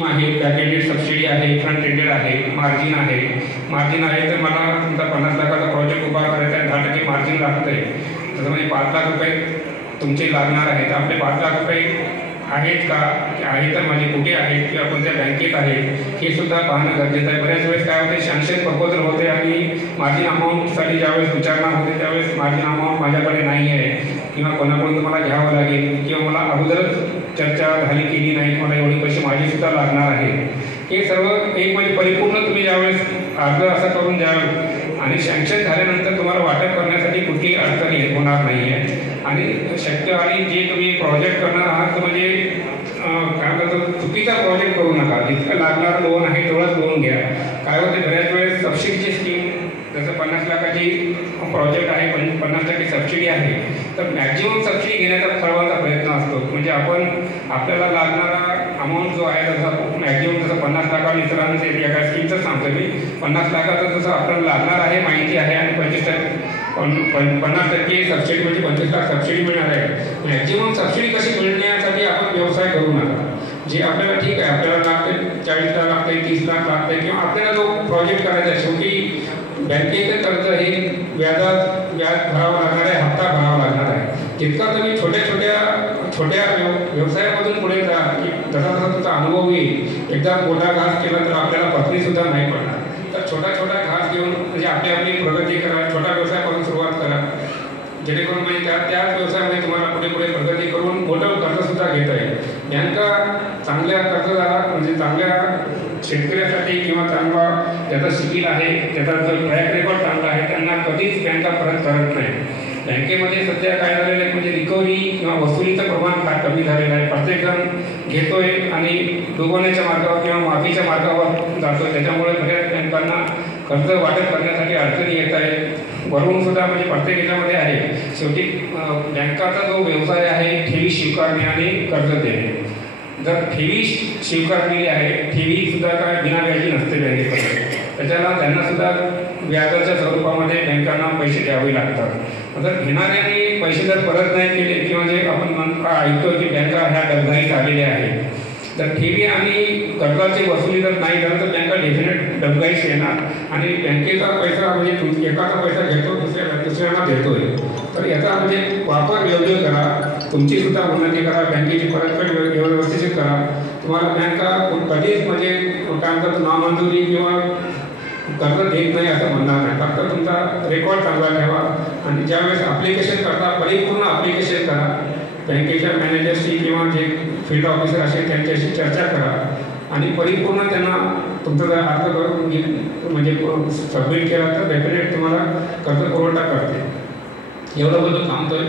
आहे, back ended subsidy आहे, front ended आहे, मार्जिन आहे. मार्जिन आहे तर मला तुमचा 50 लाखाचा प्रोजेक्ट उभा करायचा आहे, 10% मार्जिन लागतं आहे. तसं म्हणजे 5 लाख रुपये तुमचे लागणार आहेत. आपले 5 लाख रुपये आहेत का, आहे तर म्हणजे कुठे आहेत किंवा कोणत्या बँकेत आहेत हे सुद्धा पाहणं गरजेचं आहे. बऱ्याच वेळेस काय होते, सँक्शन प्रपोजल होते आणि मार्जिन अमाऊंटसाठी ज्यावेळेस विचारणा होते त्यावेळेस मार्जिन अमाऊंट माझ्याकडे नाही आहे किंवा कोणाकडून तुम्हाला घ्यावं लागेल किंवा मला अगोदरच चर्चा झाली केली नाही, मला एवढे पैसे माझेसुद्धा लागणार आहेत. हे सर्व एक म्हणजे परिपूर्ण तुम्ही ज्यावेळेस अर्ज असा करून द्याल आणि सँक्शन झाल्यानंतर तुम्हाला वाटप करण्यासाठी कुठलीही अडचण होणार नाही आहे. आणि शक्य आणि जे तुम्ही प्रोजेक्ट करणार आहात तर म्हणजे काय म्हणतात चुकीचा प्रोजेक्ट करू नका. जितकं लागणारं लोन आहे तेवढंच लोन घ्या. काय होते बऱ्याच वेळेस सबसिडीची स्कीम जसं 50 लाखाची प्रोजेक्ट आहे, 50% सबसिडी आहे, तर मॅक्झिमम सबसिडी घेण्याचा सर्वांचा प्रयत्न असतो. म्हणजे आपण आपल्याला लागणारा अमाऊंट जो आहे तसा मॅक्झिमम जसं 50 लाखाने इतरांचे एका स्कीमचं सांगतो मी, 50 लाखाचं जसं आपल्याला लागणार आहे माहिती आहे आणि 50% सबसिडी म्हणजे 25 लाख सबसिडी मिळणार आहे. मॅक्झिमम सबसिडी कशी मिळण्यासाठी आपण व्यवसाय करू नका. जे आपल्याला ठीक आहे, आपल्याला लागते 40 लाख लागते, 30 लाख लागते किंवा आपल्याला जो प्रोजेक्ट करायचा आहे, शेवटी बँकेचं कर्ज हे व्याज भरावं लागणार आहे, हप्ता भरावा लागणार आहे. जितका तुम्ही छोट्या व्यवसायामधून पुढे जा की जसा जसा तुमचा अनुभव येईल, एकदा मोठा घास केला तर आपल्याला पत्नीसुद्धा नाही पडणार. तर छोटा घास घेऊन म्हणजे आपली प्रगती करा, छोट्या व्यवसायापासून सुरुवात करा, जेणेकरून म्हणजे त्याच व्यवसायामध्ये तुम्हाला पुढे प्रगती करून मोठं कर्जसुद्धा घेता येईल. बँका चांगल्या कर्जदारा म्हणजे चांगल्या शेतकऱ्यासाठी किंवा चांगला ज्याचा सिबिल आहे, ज्याचा जर ट्रॅक रेकॉर्ड चांगला आहे, त्यांना कधीच बँका परत करत नाही. बँकेमध्ये सध्या काय झालेलं आहे म्हणजे रिकव्हरी किंवा वसुलीचं प्रमाण फार कमी झालेलं आहे. प्रत्येकजण घेतोय आणि डुबवण्याच्या मार्गावर किंवा माफीच्या मार्गावर जातोय. त्याच्यामुळे बऱ्याच बँकांना कर्ज वाटप करण्यासाठी अडचणी येत आहेत. वरून सुद्धा म्हणजे प्रत्येक याच्यामध्ये आहे. शेवटी बँकाचा जो व्यवसाय आहे ठेवी स्वीकारणे आणि कर्ज देणे. जर ठेवी स्वीकारलेली आहे, ठेवीसुद्धा काय बिनाव्याजी नसते बँकेकडे, त्यांना सुद्धा व्याजाच्या स्वरूपामध्ये बँकांना पैसे द्यावे लागतात. जर घेणाऱ्यांनी पैसे जर परत नाही केले किंवा जे आपण ऐकतो की बँका ह्या डबघाईत आलेल्या आहेत, तर ठेवी आणि कर्जाची वसुली जर नाही झालं तर बँका डेफिनेट डबघाईस येणार आणि बँकेचा पैसा म्हणजे एकाचा पैसा घेतो दुसऱ्यांना देतोय. तर याचा म्हणजे वापर योग्य करा, तुमची सुद्धा उन्नती करा, बँकेची परतफेड व्यवस्थित करा. तुम्हाला बँका कधीच म्हणजे काय म्हणतात नामंजुरी किंवा कर्ज देत नाही असं म्हणणार नाही. फक्त तुमचा रेकॉर्ड चांगला ठेवा आणि ज्यावेळेस ॲप्लिकेशन करता परिपूर्ण ॲप्लिकेशन करा. बँकेच्या मॅनेजरशी किंवा जे फील्ड ऑफिसर असेल त्यांच्याशी चर्चा करा आणि परिपूर्ण त्यांना तुमचा जर अर्ज करून म्हणजे सबमिट केला तर डेफिनेट तुम्हाला कर्ज पुरवठा करते. एवढं बोलून थांबतोय.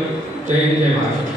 जय हिंद, जय महाराष्ट्र.